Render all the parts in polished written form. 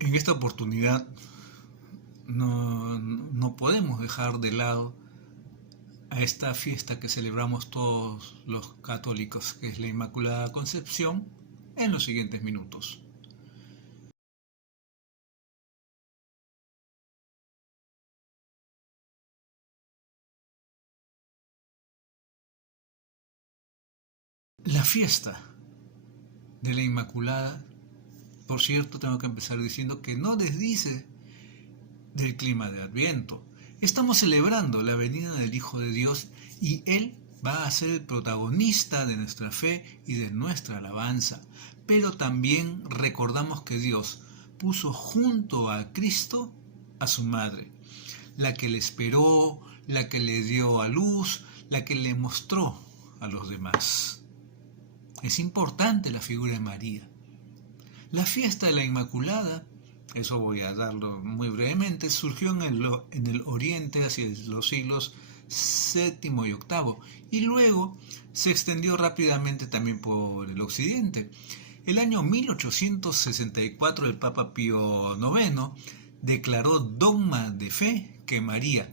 En esta oportunidad no podemos dejar de lado a esta fiesta que celebramos todos los católicos, que es la Inmaculada Concepción, en los siguientes minutos. La fiesta de la Inmaculada, por cierto, tengo que empezar diciendo que no desdice del clima de Adviento. Estamos celebrando la venida del Hijo de Dios y Él va a ser el protagonista de nuestra fe y de nuestra alabanza. Pero también recordamos que Dios puso junto a Cristo a su madre, la que le esperó, la que le dio a luz, la que le mostró a los demás. Es importante la figura de María. La fiesta de la Inmaculada, eso voy a darlo muy brevemente, surgió en el Oriente hacia los siglos VII y VIII y luego se extendió rápidamente también por el Occidente. El año 1864 el Papa Pío IX declaró dogma de fe que María,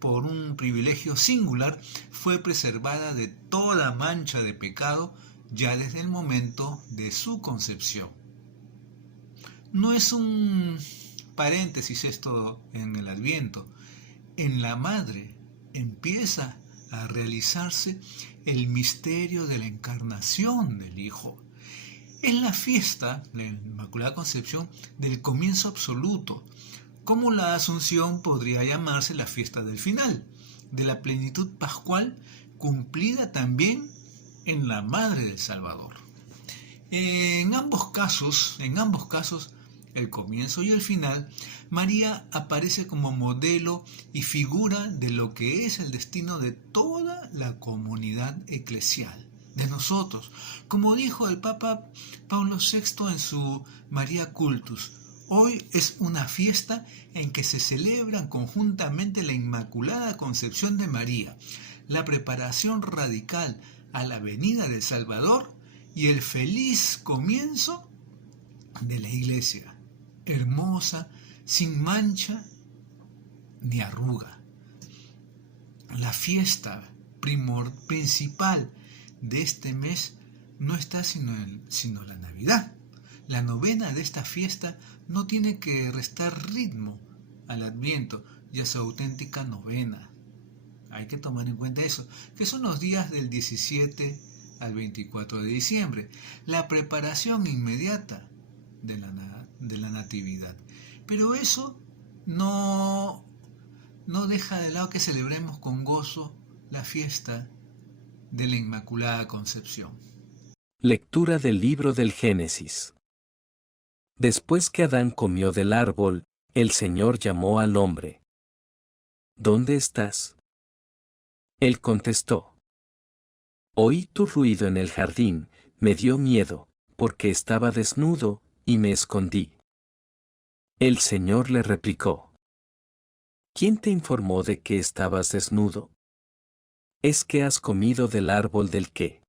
por un privilegio singular, fue preservada de toda mancha de pecado ya desde el momento de su concepción. No es un paréntesis esto en el Adviento. En la Madre empieza a realizarse el misterio de la encarnación del Hijo. Es la fiesta, la Inmaculada Concepción, del comienzo absoluto, como la Asunción podría llamarse la fiesta del final, de la plenitud pascual cumplida también en la Madre del Salvador. En ambos casos, el comienzo y el final, María aparece como modelo y figura de lo que es el destino de toda la comunidad eclesial, de nosotros. Como dijo el Papa Pablo VI en su Maria Cultus, hoy es una fiesta en que se celebran conjuntamente la Inmaculada Concepción de María, la preparación radical a la venida del Salvador y el feliz comienzo de la Iglesia, hermosa, sin mancha ni arruga. La fiesta principal de este mes no está sino la Navidad. La novena de esta fiesta no tiene que restar ritmo al Adviento y a su auténtica novena. Hay que tomar en cuenta eso, que son los días del 17 al 24 de diciembre, la preparación inmediata de la Natividad. Pero eso no deja de lado que celebremos con gozo la fiesta de la Inmaculada Concepción. Lectura del libro del Génesis. Después que Adán comió del árbol, el Señor llamó al hombre. ¿Dónde estás? Él contestó. Oí tu ruido en el jardín, me dio miedo, porque estaba desnudo, y me escondí. El Señor le replicó. ¿Quién te informó de que estabas desnudo? ¿Es que has comido del árbol del que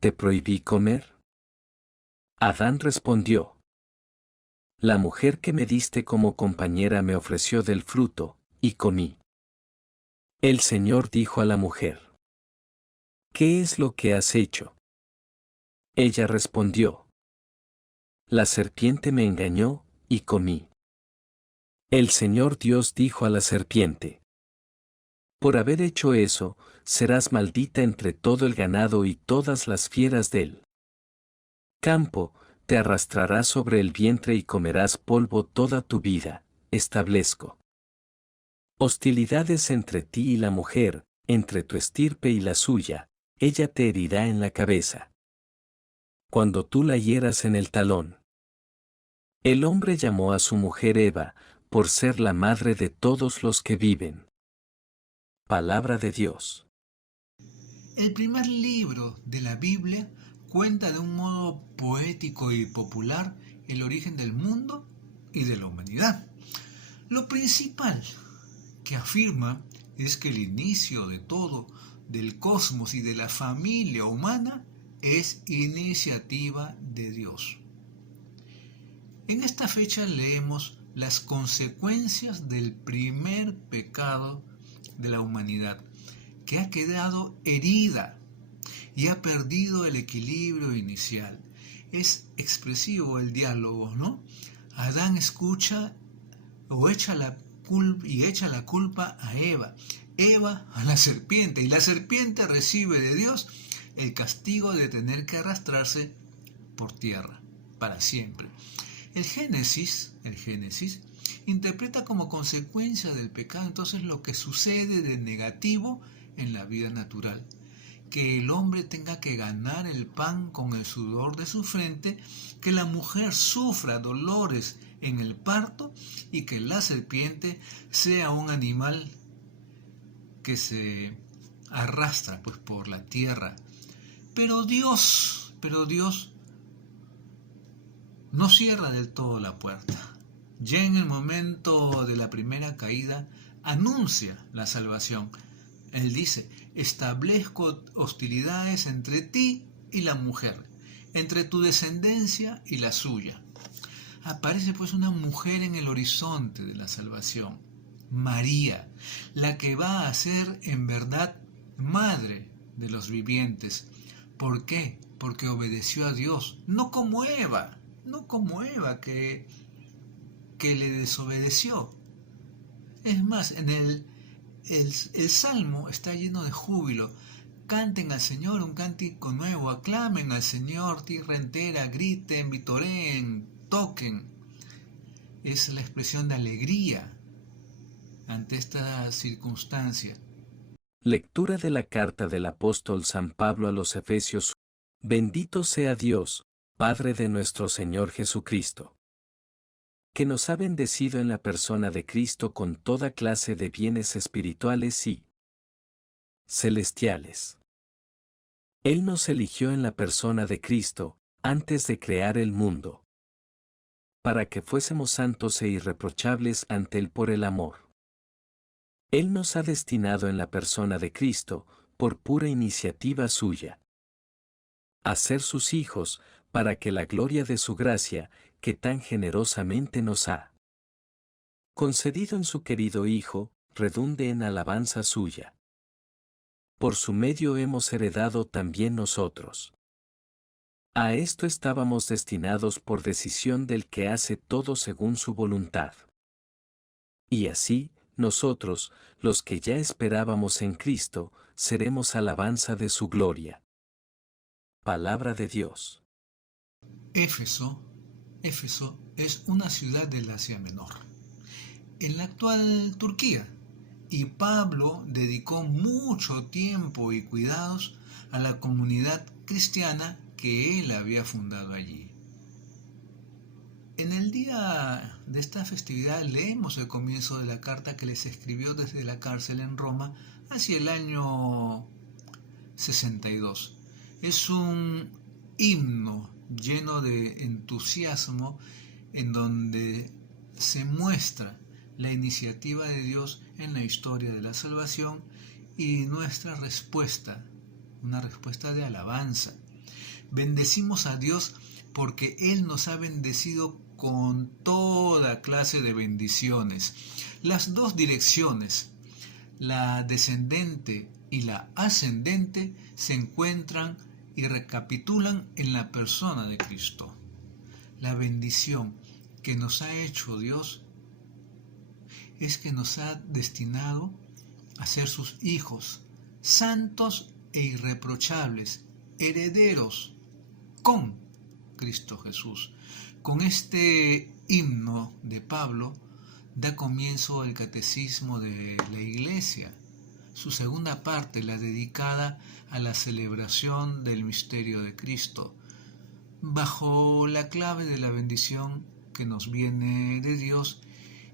te prohibí comer? Adán respondió. La mujer que me diste como compañera me ofreció del fruto, y comí. El Señor dijo a la mujer. ¿Qué es lo que has hecho? Ella respondió. La serpiente me engañó, y comí. El Señor Dios dijo a la serpiente. Por haber hecho eso, serás maldita entre todo el ganado y todas las fieras del campo, te arrastrarás sobre el vientre y comerás polvo toda tu vida, establezco. Hostilidades entre ti y la mujer, entre tu estirpe y la suya, ella te herirá en la cabeza. Cuando tú la hieras en el talón. El hombre llamó a su mujer Eva, por ser la madre de todos los que viven. Palabra de Dios. El primer libro de la Biblia cuenta de un modo poético y popular el origen del mundo y de la humanidad. Lo principal que afirma es que el inicio de todo, del cosmos y de la familia humana, es iniciativa de Dios. En esta fecha leemos las consecuencias del primer pecado de la humanidad, que ha quedado herida y ha perdido el equilibrio inicial. Es expresivo el diálogo, ¿no? Adán escucha o echa la culpa a Eva, Eva a la serpiente, y la serpiente recibe de Dios el castigo de tener que arrastrarse por tierra para siempre. El Génesis interpreta como consecuencia del pecado entonces lo que sucede de negativo en la vida natural. Que el hombre tenga que ganar el pan con el sudor de su frente, que la mujer sufra dolores en el parto y que la serpiente sea un animal que se arrastra pues por la tierra. Pero Dios no cierra del todo la puerta. Ya en el momento de la primera caída anuncia la salvación. Él dice: establezco hostilidades entre ti y la mujer, entre tu descendencia y la suya. Aparece pues una mujer en el horizonte de la salvación, María, la que va a ser en verdad madre de los vivientes. ¿Por qué? Porque obedeció a Dios, no como Eva que le desobedeció. Es más, el salmo está lleno de júbilo. Canten al Señor un cántico nuevo, aclamen al Señor, tierra entera, griten, vitoreen, toquen. Es la expresión de alegría ante esta circunstancia. Lectura de la carta del apóstol San Pablo a los Efesios. Bendito sea Dios, Padre de nuestro Señor Jesucristo, que nos ha bendecido en la persona de Cristo con toda clase de bienes espirituales y celestiales. Él nos eligió en la persona de Cristo, antes de crear el mundo, para que fuésemos santos e irreprochables ante Él por el amor. Él nos ha destinado en la persona de Cristo, por pura iniciativa suya, a ser sus hijos, para que la gloria de su gracia, que tan generosamente nos ha concedido en su querido Hijo, redunde en alabanza suya. Por su medio hemos heredado también nosotros. A esto estábamos destinados por decisión del que hace todo según su voluntad. Y así, nosotros, los que ya esperábamos en Cristo, seremos alabanza de su gloria. Palabra de Dios. Éfeso es una ciudad del Asia Menor, en la actual Turquía, y Pablo dedicó mucho tiempo y cuidados a la comunidad cristiana que él había fundado allí. En el día de esta festividad leemos el comienzo de la carta que les escribió desde la cárcel en Roma hacia el año 62. Es un himno lleno de entusiasmo en donde se muestra la iniciativa de Dios en la historia de la salvación y nuestra respuesta, una respuesta de alabanza. Bendecimos a Dios porque Él nos ha bendecido con toda clase de bendiciones. Las dos direcciones, la descendente y la ascendente, se encuentran y recapitulan en la persona de Cristo. La bendición que nos ha hecho Dios es que nos ha destinado a ser sus hijos, santos e irreprochables, herederos con Cristo Jesús. Con este himno de Pablo da comienzo el catecismo de la Iglesia, su segunda parte, la dedicada a la celebración del misterio de Cristo, bajo la clave de la bendición que nos viene de Dios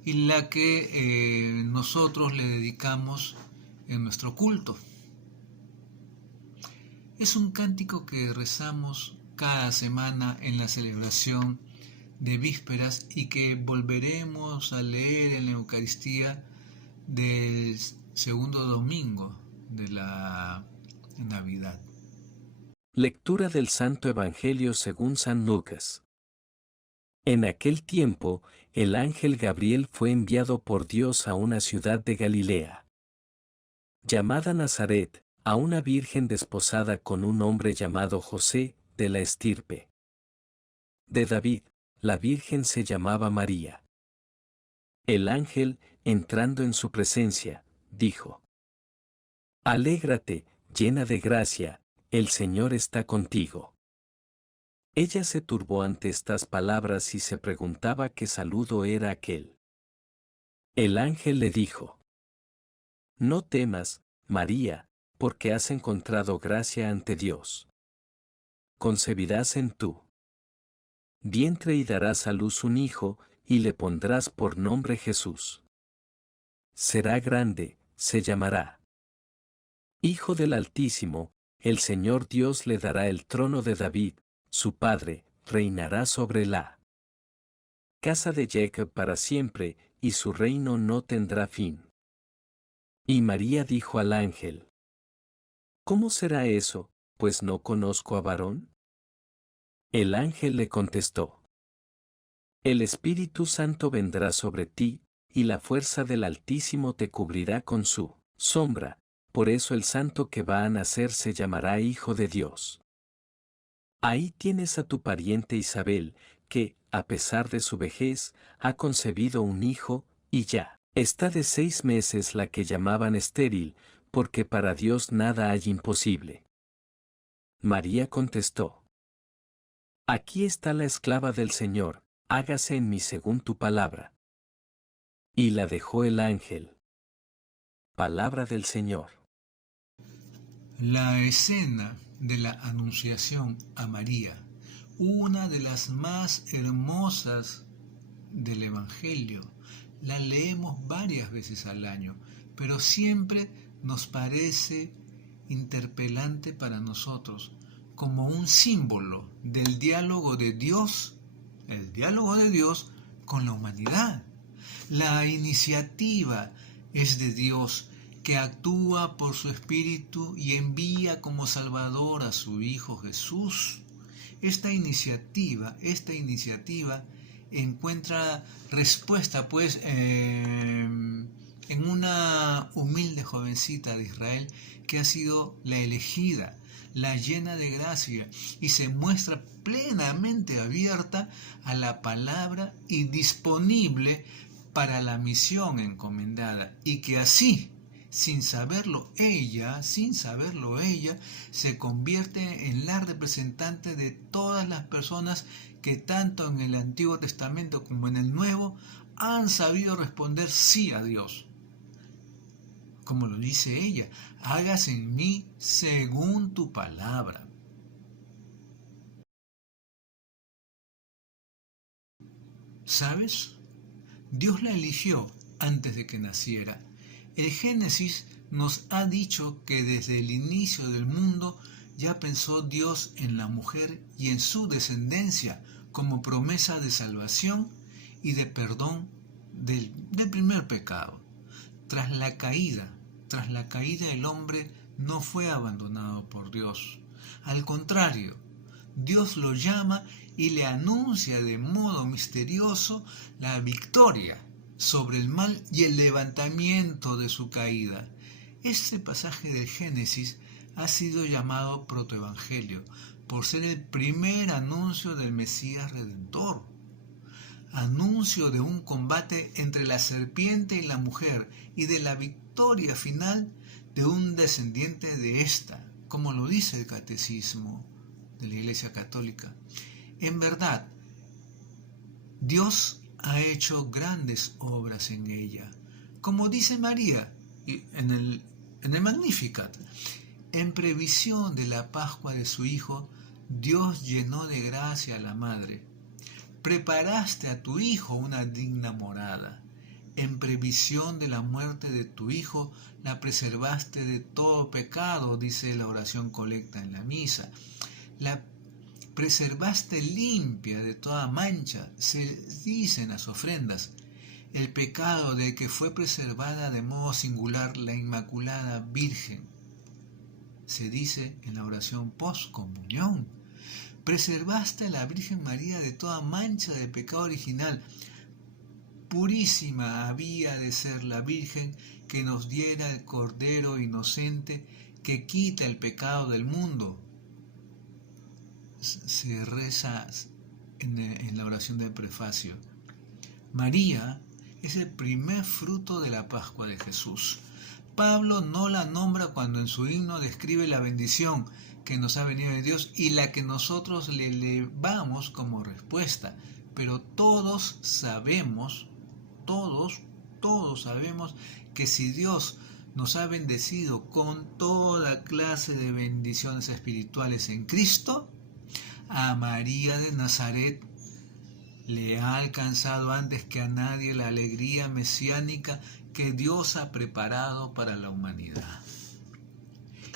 y la que nosotros le dedicamos en nuestro culto. Es un cántico que rezamos cada semana en la celebración de vísperas y que volveremos a leer en la Eucaristía del segundo domingo de la Navidad. Lectura del Santo Evangelio según San Lucas. En aquel tiempo, el ángel Gabriel fue enviado por Dios a una ciudad de Galilea, llamada Nazaret, a una virgen desposada con un hombre llamado José, de la estirpe de David. La virgen se llamaba María. El ángel, entrando en su presencia, dijo: Alégrate, llena de gracia, el Señor está contigo. Ella se turbó ante estas palabras y se preguntaba qué saludo era aquel. El ángel le dijo: No temas, María, porque has encontrado gracia ante Dios. Concebirás en tu vientre y darás a luz un hijo, y le pondrás por nombre Jesús. Será grande, se llamará Hijo del Altísimo. El Señor Dios le dará el trono de David, su padre, reinará sobre la casa de Jacob para siempre, y su reino no tendrá fin. Y María dijo al ángel: ¿Cómo será eso, pues no conozco a varón? El ángel le contestó: El Espíritu Santo vendrá sobre ti, y la fuerza del Altísimo te cubrirá con su sombra, por eso el santo que va a nacer se llamará Hijo de Dios. Ahí tienes a tu pariente Isabel, que, a pesar de su vejez, ha concebido un hijo, y ya está de 6 meses la que llamaban estéril, porque para Dios nada hay imposible. María contestó: Aquí está la esclava del Señor, hágase en mí según tu palabra. Y la dejó el ángel. Palabra del Señor. La escena de la Anunciación a María, una de las más hermosas del Evangelio, la leemos varias veces al año, pero siempre nos parece interpelante para nosotros, como un símbolo del diálogo de Dios, el diálogo de Dios con la humanidad. La iniciativa es de Dios, que actúa por su Espíritu y envía como Salvador a su Hijo Jesús. Esta iniciativa encuentra respuesta pues en una humilde jovencita de Israel que ha sido la elegida, la llena de gracia, y se muestra plenamente abierta a la palabra y disponible para la misión encomendada, y que así, sin saberlo ella, se convierte en la representante de todas las personas que tanto en el Antiguo Testamento como en el Nuevo han sabido responder sí a Dios. Como lo dice ella: hágase en mí según tu palabra. ¿Sabes? Dios la eligió antes de que naciera. El Génesis nos ha dicho que desde el inicio del mundo ya pensó Dios en la mujer y en su descendencia como promesa de salvación y de perdón del primer pecado. Tras la caída el hombre no fue abandonado por Dios. Al contrario, Dios lo llama y le anuncia de modo misterioso la victoria sobre el mal y el levantamiento de su caída. Este pasaje del Génesis ha sido llamado protoevangelio por ser el primer anuncio del Mesías Redentor. Anuncio de un combate entre la serpiente y la mujer y de la victoria final de un descendiente de ésta, como lo dice el Catecismo de la Iglesia Católica. En verdad, Dios ha hecho grandes obras en ella, como dice María en el Magnificat. En previsión de la Pascua de su Hijo, Dios llenó de gracia a la Madre. Preparaste a tu Hijo una digna morada. En previsión de la muerte de tu Hijo, la preservaste de todo pecado, dice la oración colecta en la misa. La preservaste limpia de toda mancha, se dice en las ofrendas. El pecado de que fue preservada de modo singular la Inmaculada Virgen, se dice en la oración postcomunión. preservaste a la Virgen María de toda mancha de pecado original. Purísima había de ser la Virgen que nos diera el Cordero inocente que quita el pecado del mundo. Se reza en la oración del prefacio. María es el primer fruto de la Pascua de Jesús. Pablo no la nombra cuando en su himno describe la bendición que nos ha venido de Dios y la que nosotros le elevamos como respuesta. Pero todos sabemos que si Dios nos ha bendecido con toda clase de bendiciones espirituales en Cristo, a María de Nazaret le ha alcanzado antes que a nadie la alegría mesiánica que Dios ha preparado para la humanidad.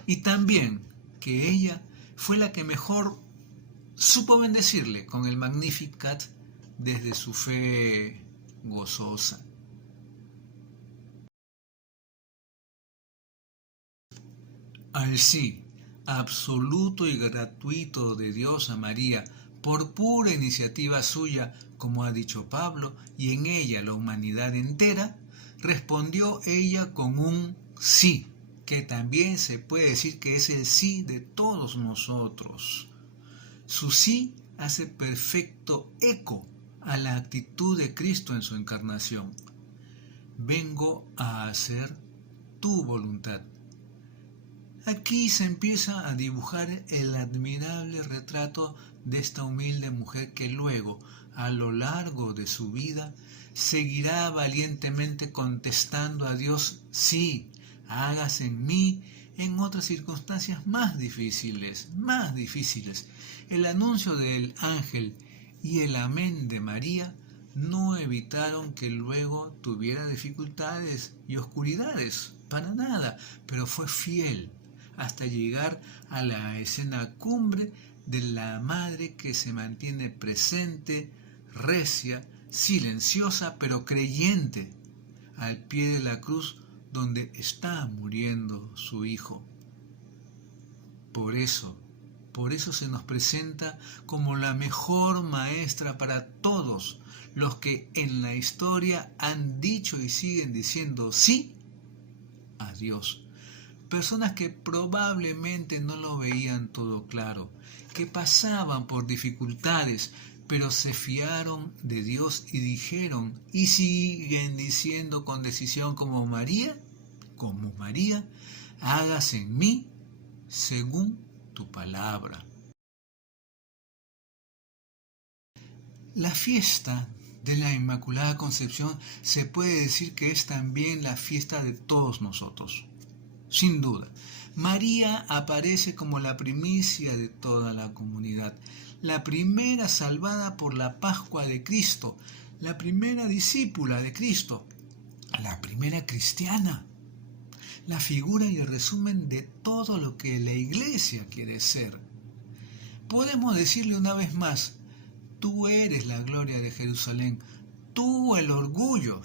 Y también que ella fue la que mejor supo bendecirle con el Magnificat desde su fe gozosa. Al sí absoluto y gratuito de Dios a María, por pura iniciativa suya, como ha dicho Pablo, y en ella la humanidad entera, respondió ella con un sí, que también se puede decir que es el sí de todos nosotros. Su sí hace perfecto eco a la actitud de Cristo en su encarnación. Vengo a hacer tu voluntad. Aquí se empieza a dibujar el admirable retrato de esta humilde mujer que luego, a lo largo de su vida, seguirá valientemente contestando a Dios, sí, hágase en mí, en otras circunstancias más difíciles. El anuncio del ángel y el amén de María no evitaron que luego tuviera dificultades y oscuridades, para nada, pero fue fiel hasta llegar a la escena cumbre de la madre que se mantiene presente, recia, silenciosa, pero creyente, al pie de la cruz donde está muriendo su hijo. Por eso se nos presenta como la mejor maestra para todos los que en la historia han dicho y siguen diciendo sí a Dios. Personas que probablemente no lo veían todo claro, que pasaban por dificultades, pero se fiaron de Dios y dijeron y siguen diciendo con decisión como María, hágase en mí según tu palabra. La fiesta de la Inmaculada Concepción se puede decir que es también la fiesta de todos nosotros. Sin duda, María aparece como la primicia de toda la comunidad, la primera salvada por la Pascua de Cristo, la primera discípula de Cristo, la primera cristiana, la figura y el resumen de todo lo que la Iglesia quiere ser. Podemos decirle una vez más, tú eres la gloria de Jerusalén, tú el orgullo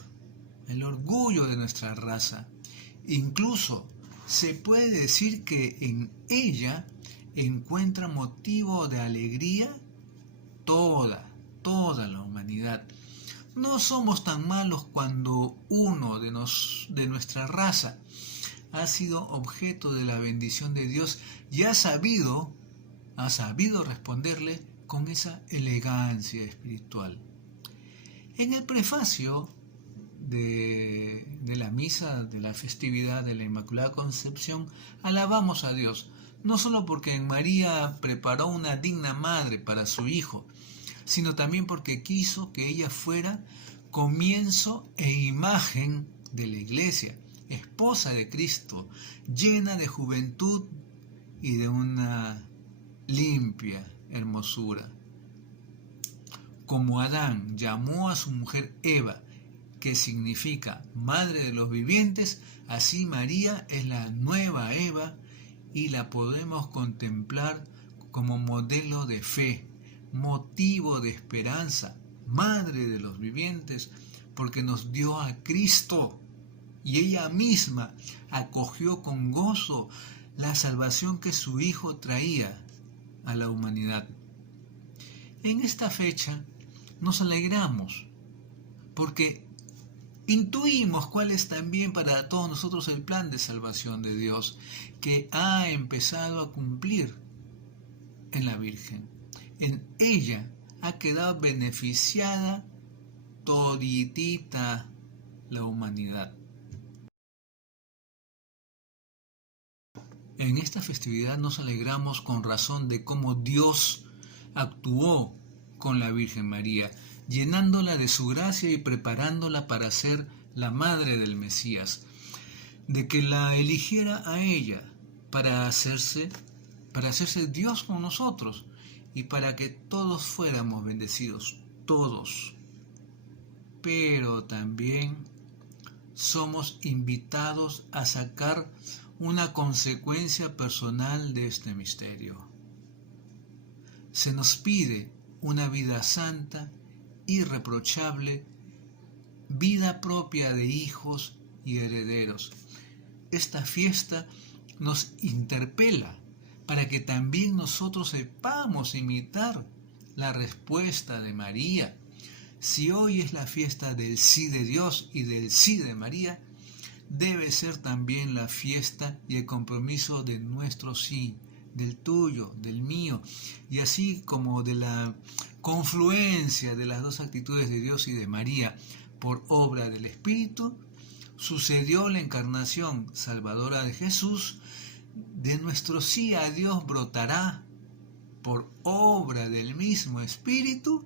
de nuestra raza. Incluso se puede decir que en ella encuentra motivo de alegría toda la humanidad. No somos tan malos cuando uno de nuestra raza ha sido objeto de la bendición de Dios y ha sabido responderle con esa elegancia espiritual. En el prefacio de la misa de la festividad de la Inmaculada Concepción, alabamos a Dios, no solo porque en María preparó una digna madre para su hijo, sino también porque quiso que ella fuera comienzo e imagen de la Iglesia, esposa de Cristo, llena de juventud y de una limpia hermosura. Como Adán llamó a su mujer Eva, que significa madre de los vivientes, así María es la nueva Eva y la podemos contemplar como modelo de fe, motivo de esperanza, madre de los vivientes, porque nos dio a Cristo y ella misma acogió con gozo la salvación que su Hijo traía a la humanidad. En esta fecha nos alegramos porque intuimos cuál es también para todos nosotros el plan de salvación de Dios que ha empezado a cumplir en la Virgen. En ella ha quedado beneficiada toditita la humanidad. En esta festividad nos alegramos con razón de cómo Dios actuó con la Virgen María, llenándola de su gracia y preparándola para ser la madre del Mesías, de que la eligiera a ella para hacerse Dios con nosotros y para que todos fuéramos bendecidos, todos. Pero también somos invitados a sacar una consecuencia personal de este misterio. Se nos pide una vida santa, irreprochable, vida propia de hijos y herederos. Esta fiesta nos interpela para que también nosotros sepamos imitar la respuesta de María. Si hoy es la fiesta del sí de Dios y del sí de María, debe ser también la fiesta y el compromiso de nuestro sí, del tuyo, del mío, y así como de la confluencia de las dos actitudes de Dios y de María por obra del Espíritu, sucedió la encarnación salvadora de Jesús. De nuestro sí a Dios brotará, por obra del mismo Espíritu,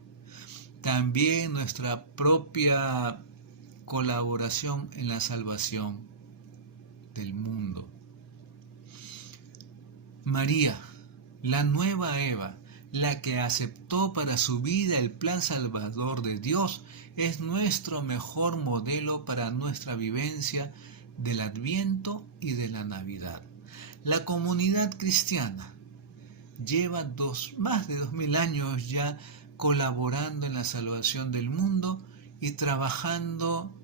también nuestra propia colaboración en la salvación del mundo. María, la nueva Eva, la que aceptó para su vida el plan salvador de Dios, es nuestro mejor modelo para nuestra vivencia del Adviento y de la Navidad. La comunidad cristiana lleva más de 2000 años ya colaborando en la salvación del mundo y trabajando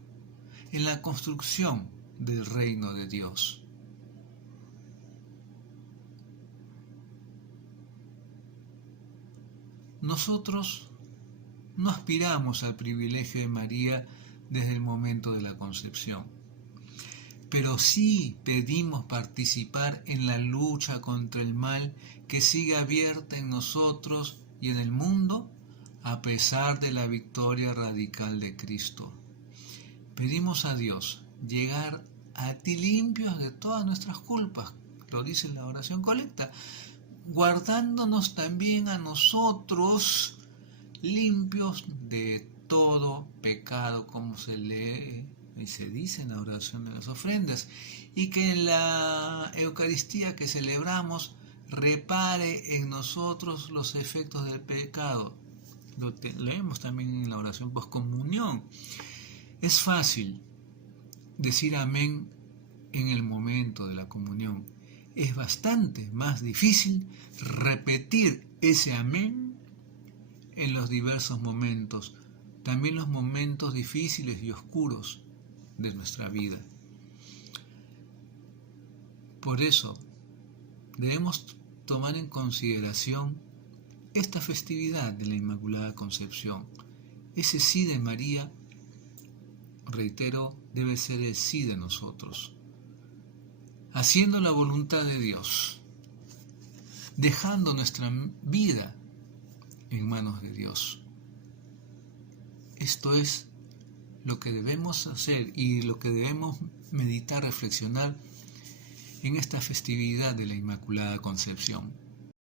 en la construcción del reino de Dios. Nosotros no aspiramos al privilegio de María desde el momento de la concepción, pero sí pedimos participar en la lucha contra el mal que sigue abierta en nosotros y en el mundo a pesar de la victoria radical de Cristo. Pedimos a Dios llegar a ti limpios de todas nuestras culpas, lo dice en la oración colecta, guardándonos también a nosotros limpios de todo pecado, como se lee y se dice en la oración de las ofrendas, y que en la Eucaristía que celebramos repare en nosotros los efectos del pecado. Lo leemos también en la oración poscomunión. Es fácil decir amén en el momento de la comunión. Es bastante más difícil repetir ese amén en los diversos momentos, también los momentos difíciles y oscuros de nuestra vida. Por eso, debemos tomar en consideración esta festividad de la Inmaculada Concepción. Ese sí de María, reitero, debe ser el sí de nosotros. Haciendo la voluntad de Dios, dejando nuestra vida en manos de Dios. Esto es lo que debemos hacer y lo que debemos meditar, reflexionar en esta festividad de la Inmaculada Concepción.